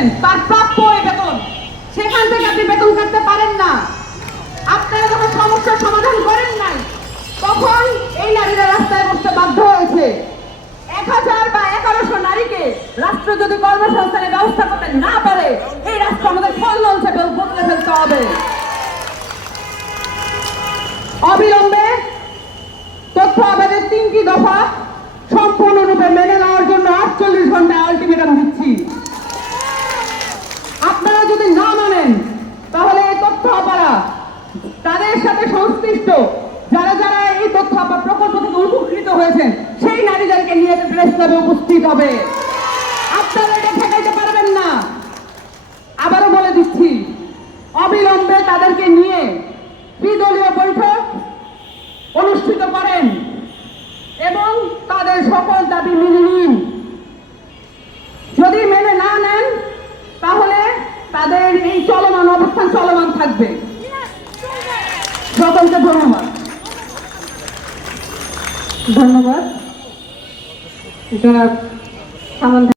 করতেছেন তার প্রাপ্য এই বেতন, সেখান থেকে আপনি বেতন কাটতে পারেন না। আপনারা যখন সমস্যার সমাধান করেন নাই, তখন এই নারীরা রাস্তায় বসতে বাধ্য হয়েছে। 1000 বা 1100 নারীকে রাষ্ট্র যদি কর্মসংস্থানের ব্যবস্থা করতে না পারে, এই রাষ্ট্র আমাদের ফললঞ্চে বদলে ফেলতে হবে। অবিলম্বে তথ্য আবেদের 3টি দফা সম্পূর্ণরূপে মেনে নেওয়ার জন্য 48 ঘন্টায় আলটিমেটাম দিচ্ছি। আপনারা যদি না মানেন, তাহলে এই তথ্য আপারা তাদের সাথে সংশ্লিষ্ট যারা যারা এই তথ্য আপা প্রকল্প থেকে উপকৃত হয়েছেন, সেই নারীদেরকে নিয়ে প্রেস ক্লাবে উপস্থিত হবে। আপনারা এটা ঠেকাইতে পারবেন না। আবারও বলে দিচ্ছি, অবিলম্বে তাদেরকে নিয়ে দ্বিদলীয় বৈঠক অনুষ্ঠিত করেন এবং তাদের সকল দাবি মেনে নিন। যদি মেনে না নেন, তাহলে তাদের এই চলমান অবস্থান চলমান থাকবে। সকলকে ধন্যবাদ। ধন্যবাদ।